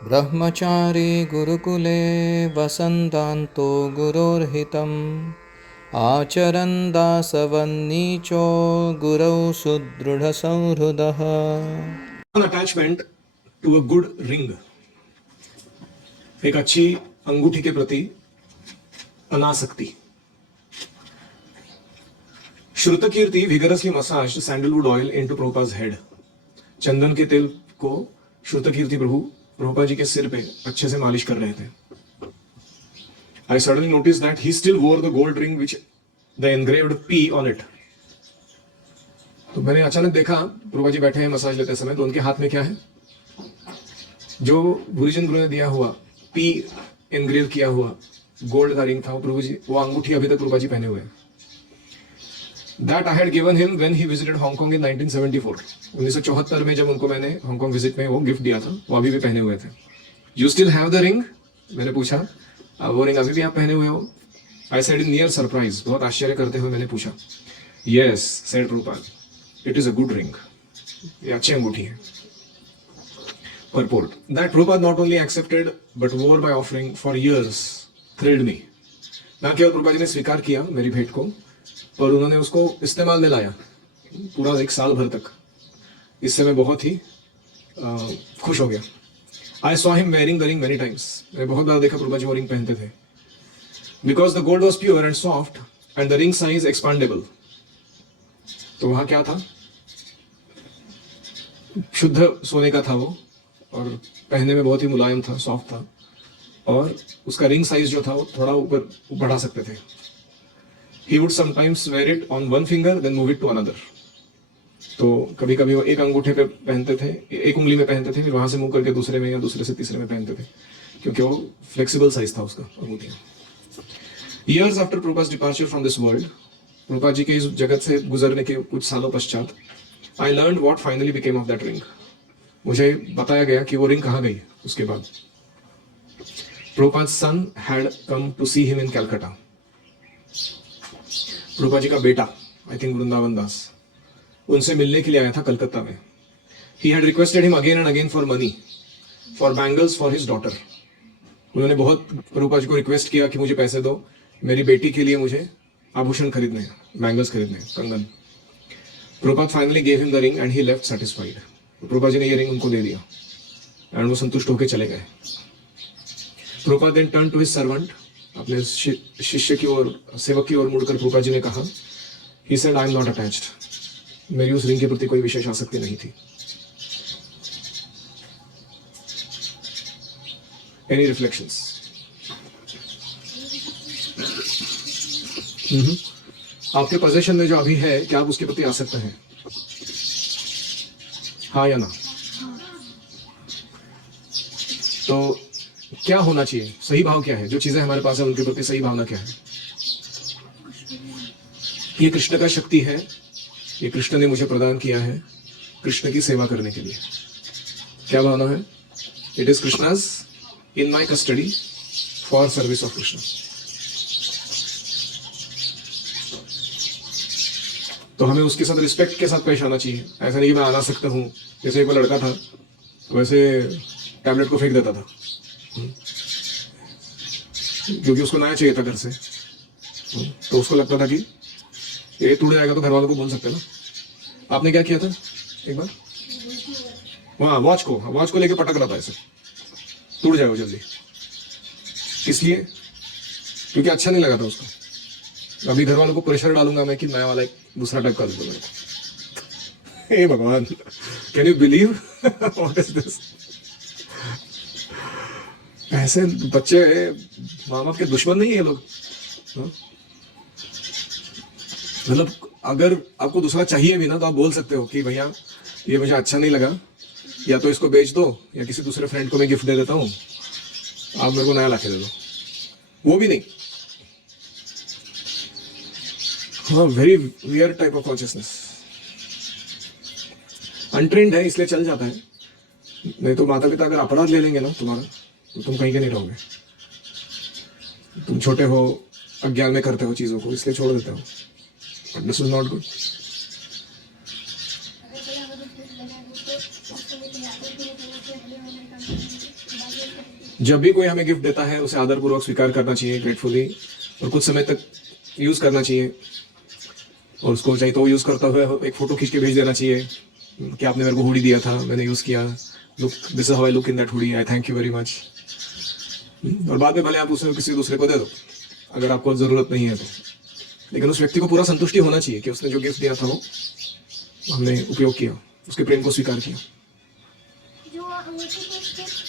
ब्रह्मचारी गुरुकुले वसन्तान्तो गुरोर्हितम् आचरन् दासवन्नीचो गुरौ सुदृढसंहृदः। Attachment to a good ring, एक अच्छी अंगूठी के प्रति अनासक्ति। Shrutakirti vigorously massaged sandalwood oil into Prabhupada's head. चंदन के तेल को श्रुतकीर्ति प्रभुपाद जी के सिर पे अच्छे से मालिश कर रहे थे। I suddenly noticed that he still wore the gold ring which the engraved P on it. तो मैंने अचानक देखा प्रभुपाद जी बैठे हैं मसाज लेते समय, तो उनके हाथ में क्या है? जो गुरुजन गुरु ने दिया हुआ P एनग्रेव किया हुआ गोल्ड का रिंग था, वो प्रभु जी, वो अंगूठी अभी तक प्रभुपाद जी पहने हुए हैं। That I had given him when he visited Hong Kong in 1974. 1974 में जब उनको मैंने हांगकांग विजिट में वो गिफ्ट दिया था, वो अभी भी पहने हुए थे। You still have the ring? मैंने पूछा, वो रिंग अभी भी आप पहने हुए हो? I said in near surprise, बहुत आश्चर्य करते हुए मैंने पूछा। Yes, said Prabhupada. It is a good ring. ये अच्छी अंगूठी है। Purport: That Prabhupada not only accepted but wore my offering for years thrilled me. ना केवल प्रभुपाद जी ने स्वीकार किया मेरी भेंट को, पर उन्होंने उसको इस्तेमाल में लाया पूरा 1 साल भर तक। इससे मैं बहुत ही खुश हो गया। I saw him wearing the ring many times. मैं बहुत बार देखा प्रभुपाद जी वो रिंग पहनते थे। Because the gold was pure and soft and the ring size expandable. तो वहां क्या था? शुद्ध सोने का था वो, और पहनने में बहुत ही मुलायम था, सॉफ्ट था, और उसका रिंग साइज जो था वो थोड़ा ऊपर बढ़ा सकते थे। He would sometimes wear it on one finger, then move it to another. तो कभी कभी वो एक अंगूठे पे पहनते थे, एक उंगली में पहनते थे, फिर वहां से मूव करके दूसरे में या दूसरे से तीसरे में पहनते थे, क्योंकि वो फ्लेक्सिबल साइज था उसका अंगूठी। Years after Prabhupada's departure from this world, Prabhupada ji के इस जगत से गुजरने के कुछ सालों पश्चात, I learned what finally became of that ring. मुझे बताया गया कि वो रिंग कहाँ गई उसके बाद। Prabhupada's son had come to see him in Calcutta. Prabhupada ji का बेटा, आई थिंक वृंदावन दास, उनसे मिलने के लिए आया था कलकत्ता में। He had requested him again and again for money, for bangles for his daughter. उन्होंने बहुत प्रभुपाद जी को रिक्वेस्ट किया कि मुझे पैसे दो, मेरी बेटी के लिए मुझे आभूषण खरीदने हैं, बैंगल्स खरीदने हैं, कंगन। Prabhupada finally gave him the ring and he left satisfied. Prabhupada ji ने ये रिंग उनको दे दिया एंड वो संतुष्ट होकर चले गए। Prabhupada then turn to his servant, अपने शिष्य की ओर, सेवक की ओर मुड़कर प्रभुपाद जी ने कहा, he said I am not attached, मेरी उस रिंग के प्रति कोई विशेष आसक्ति नहीं थी। Any reflections? आपके पोजीशन में जो अभी है, क्या आप उसके प्रति आसक्त हैं? हाँ या ना? तो क्या होना चाहिए? सही भाव क्या है? जो चीजें हमारे पास है उनके प्रति सही भावना क्या है? ये कृष्ण का शक्ति है, ये कृष्ण ने मुझे प्रदान किया है कृष्ण की सेवा करने के लिए। क्या भावना है? It is Krishna's in my custody for service of Krishna. तो हमें उसके साथ रिस्पेक्ट के साथ पेश आना चाहिए। ऐसा नहीं कि मैं आना सकता हूँ, जैसे एक बार लड़का था वैसे टैबलेट को फेंक देता था क्योंकि उसको नया चाहिए था घर से। तो उसको लगता था कि ये टूट जाएगा तो घर वालों को बोल सकते ना। आपने क्या किया था एक बार? वहाँ वॉच को लेके पटक रहा था, ऐसे टूट जाएगा जल्दी, इसलिए क्योंकि अच्छा नहीं लगा था उसको। अभी घर वालों को प्रेशर डालूंगा मैं कि नया वाला एक दूसरा टाइप का दूंगा। हे भगवान, can you believe what is this? ऐसे बच्चे माँ बाप के दुश्मन नहीं है ये लोग। मतलब अगर आपको दूसरा चाहिए भी ना, तो आप बोल सकते हो कि भैया ये मुझे अच्छा नहीं लगा, या तो इसको बेच दो या किसी दूसरे फ्रेंड को मैं गिफ्ट दे देता हूँ, आप मेरे को नया लाके दे दो। वो भी नहीं। हाँ, very wear type of consciousness. Untrained है इसलिए चल जाता है, नहीं तो माता पिता अगर अपराध ले लेंगे ना तुम्हारा, तो तुम कहीं के नहीं रहोगे। तुम छोटे हो, अज्ञान में करते हो चीजों को, इसलिए छोड़ देते हो। But this is not good. जब भी कोई हमें गिफ्ट देता है उसे आदरपूर्वक स्वीकार करना चाहिए, ग्रेटफुली, और कुछ समय तक यूज करना चाहिए, और उसको चाहिए तो यूज करता हुए एक फोटो खींच के भेज देना चाहिए कि आपने मेरे को हुडी दिया था, मैंने यूज किया, look this is how I look in that hoodie, I thank you very much. और बाद में भले आप उसे किसी दूसरे को दे दो अगर आपको जरूरत नहीं है तो, लेकिन उस व्यक्ति को पूरा संतुष्टि होना चाहिए कि उसने जो गिफ्ट दिया था वो हमने उपयोग किया, उसके प्रेम को स्वीकार किया। जो अंगूठी के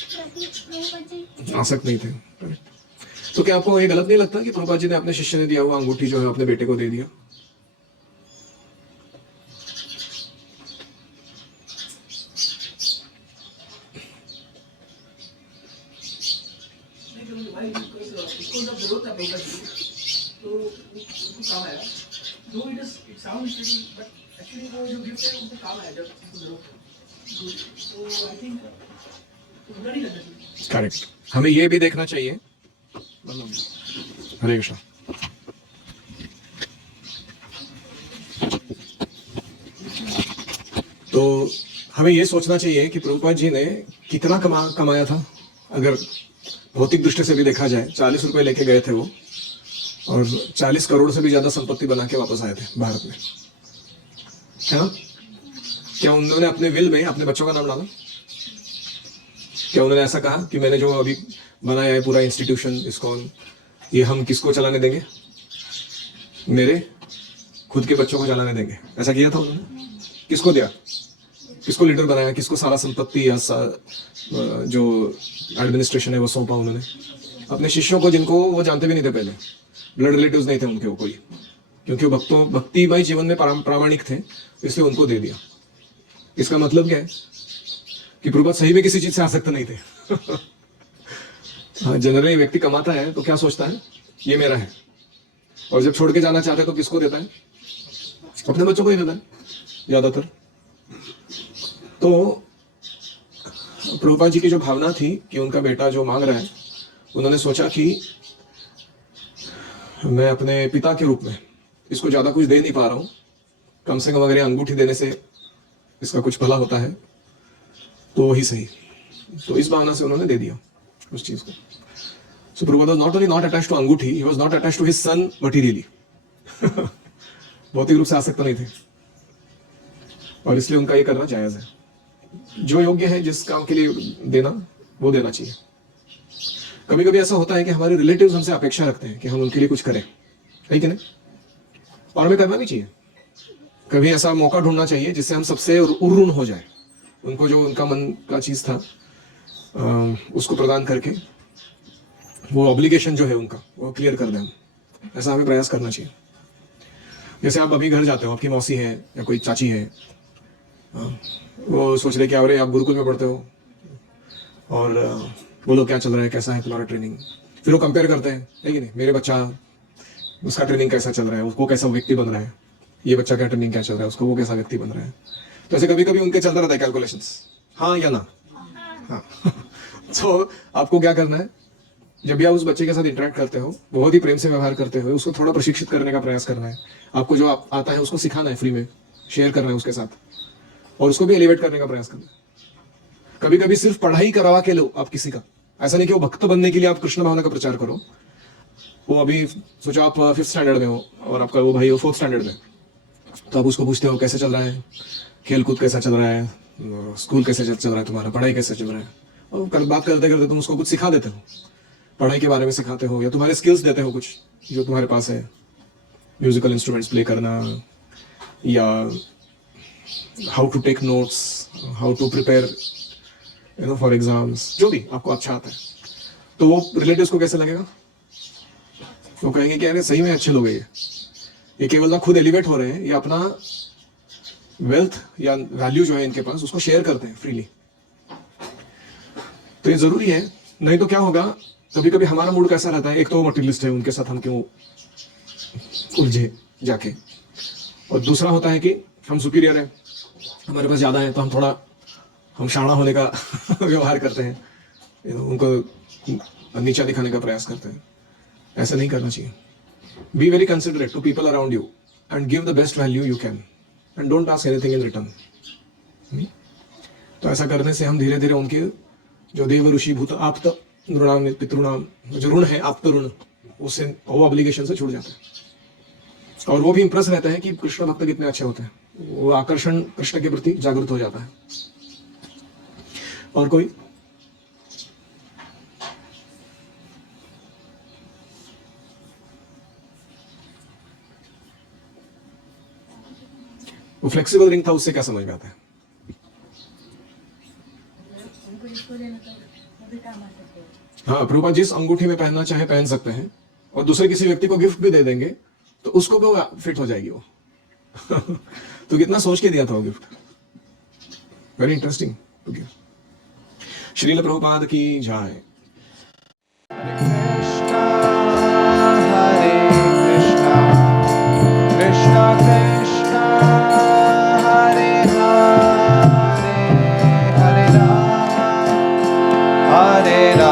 प्रति प्रभुपाद जी आसक्त नहीं थे। Correct। तो क्या आपको ये गलत नहीं लगता कि प्रभुपाद जी ने अपने शिष्य ने दिया हुआ अंगूठी जो है अपने बेटे को दे दिया? इसको जब जरूरत है प्रभुपाद जी तो उनको काम आएगा। दो it sounds little but actually वो जो गिफ्ट है उनको काम आएगा जब उनको जरूरत है। तो आई थिंक उधर ही करना चाहिए। करेक्ट। हमें ये भी देखना चाहिए। हरे कृष्ण। तो हमें ये सोचना चाहिए कि प्रभुपाद जी ने कितना कमाया था। अगर भौतिक दृष्टि से भी देखा जाए 40 रुपए लेके गए थे वो, और 40 करोड़ से भी ज्यादा संपत्ति बना के वापस आए थे भारत में, है ना? क्या उन्होंने अपने विल में अपने बच्चों का नाम डाला? क्या उन्होंने ऐसा कहा कि मैंने जो अभी बनाया है पूरा इंस्टीट्यूशन इस्कॉन, ये हम किसको चलाने देंगे? मेरे खुद के बच्चों को चलाने देंगे। ऐसा किया था उन्होंने? किसको दिया? किसको लीडर बनाया? किसको सारा संपत्ति या जो एडमिनिस्ट्रेशन है वो सौंपा उन्होंने? अपने शिष्यों को, जिनको वो जानते भी नहीं थे पहले, ब्लड रिलेटिव्स नहीं थे उनके वो कोई, क्योंकि वो भक्तिमय जीवन में प्रामाणिक थे, इसलिए उनको दे दिया। इसका मतलब क्या है कि प्रभुपाद सही में किसी चीज से आसक्त नहीं थे। हाँ, जनरली व्यक्ति कमाता है तो क्या सोचता है, ये मेरा है, और जब छोड़ के जाना चाहता है तो किसको देता है? अपने बच्चों को ही देता है ज्यादातर। तो प्रभुपाद जी की जो भावना थी कि उनका बेटा जो मांग रहा है, उन्होंने सोचा कि मैं अपने पिता के रूप में इसको ज्यादा कुछ दे नहीं पा रहा हूं, कम से कम अगर ये अंगूठी देने से इसका कुछ भला होता है तो वही सही। तो इस भावना से उन्होंने दे दिया उस चीज को। So Prabhupada was not only not attached to अंगूठी, he was not attached to his son materially. भौतिक रूप से आसक्त नहीं थे, और इसलिए उनका ये करना जायज है। जो योग्य है जिस काम के लिए देना वो देना चाहिए। कभी कभी ऐसा होता है कि हमारे रिलेटिव्स हमसे अपेक्षा रखते हैं कि हम उनके लिए कुछ करें, है कि नहीं? और हमें करना भी चाहिए। कभी ऐसा मौका ढूंढना चाहिए जिससे हम सबसे उर्रून हो जाए, उनको जो उनका मन का चीज था उसको प्रदान करके वो ऑब्लिगेशन जो है उनका वो क्लियर कर दें। ऐसा हमें प्रयास करना चाहिए। जैसे आप अभी घर जाते हो, आपकी मौसी है या कोई चाची है, वो सोच रहे कि अरे आप गुरुकुल में पढ़ते हो और बोलो क्या चल रहा है, कैसा है तुम्हारा ट्रेनिंग। फिर वो कंपेयर करते हैं, है कि नहीं? मेरे बच्चा, उसका ट्रेनिंग कैसा चल रहा है, उसको कैसा व्यक्ति बन रहा है, ये बच्चा क्या ट्रेनिंग क्या चल रहा है, उसको वो कैसा व्यक्ति बन रहा है। तो ऐसे कभी कभी उनके चलता रहता है कैलकुलेशंस, हाँ या ना। हाँ। तो आपको क्या करना है, जब भी आप उस बच्चे के साथ इंटरेक्ट करते हो, बहुत ही प्रेम से व्यवहार करते हुए उसको थोड़ा प्रशिक्षित करने का प्रयास करना है। आपको जो आता है उसको सिखाना है, फ्री में शेयर करना है उसके साथ, और उसको भी एलिवेट करने का प्रयास करना है। कभी कभी सिर्फ पढ़ाई करवा के लो आप किसी का, ऐसा नहीं कि वो भक्त बनने के लिए आप कृष्ण भावना का प्रचार करो। वो अभी सोचो आप 5th स्टैंडर्ड में हो और आपका वो भाई 4th स्टैंडर्ड में, तो आप उसको पूछते हो कैसे चल रहा है, खेल कूद कैसा चल रहा है, स्कूल कैसे चल रहा है तुम्हारा, पढ़ाई कैसे चल रहा है। और बात करते करते तुम उसको कुछ सिखा देते हो, पढ़ाई के बारे में सिखाते हो, या तुम्हारे स्किल्स देते हो कुछ जो तुम्हारे पास है, म्यूजिकल इंस्ट्रूमेंट्स प्ले करना, या how to take notes, how to prepare for exams, जो भी आपको अच्छा आता है। तो वो रिलेटिव्स को कैसे लगेगा? वो कहेंगे कि अरे सही में अच्छे लोग हैं ये केवल ना खुद एलिवेट हो रहे हैं, ये अपना वेल्थ या वैल्यू जो है इनके पास उसको शेयर करते हैं फ्रीली। तो ये जरूरी है, नहीं तो क्या होगा, कभी कभी हमारा मूड कैसा रहता है, एक तो मटेरियलिस्ट है, उनके साथ हम क्यों उलझे जाके, और दूसरा होता है कि हम सुपीरियर है, हमारे पास ज्यादा है, तो हम शाणा होने का व्यवहार करते हैं, उनको नीचा दिखाने का प्रयास करते हैं। ऐसा नहीं करना चाहिए। Be very considerate to people around you and give the best value you can and don't ask anything in return. तो ऐसा करने से हम धीरे धीरे उनके जो देव ऋषि भूत आप्त नृणाम पितृणाम, जो ऋण है आप ऋण, उससे वो ऑब्लिगेशन से छूट जाता है। और वो भी इंप्रेस रहता है कि कृष्ण भक्त कितने अच्छे होते हैं, वो आकर्षण कृष्ण के प्रति जागृत हो जाता है। और कोई? वो फ्लेक्सिबल रिंग था, उससे क्या समझ में आता है? उनको इसको देना तो वो भी काम आ सकते हैं। हाँ, प्रभुपाद जिस अंगूठी में पहनना चाहे पहन सकते हैं, और दूसरे किसी व्यक्ति को गिफ्ट भी दे देंगे तो उसको भी वो फिट हो जाएगी वो। तो कितना सोच के दिया था वो gift, very interesting to give. Srila Prabhupada की जय। कृष्णा हरे कृष्णा कृष्णा कृष्णा हरे हरे हरे राम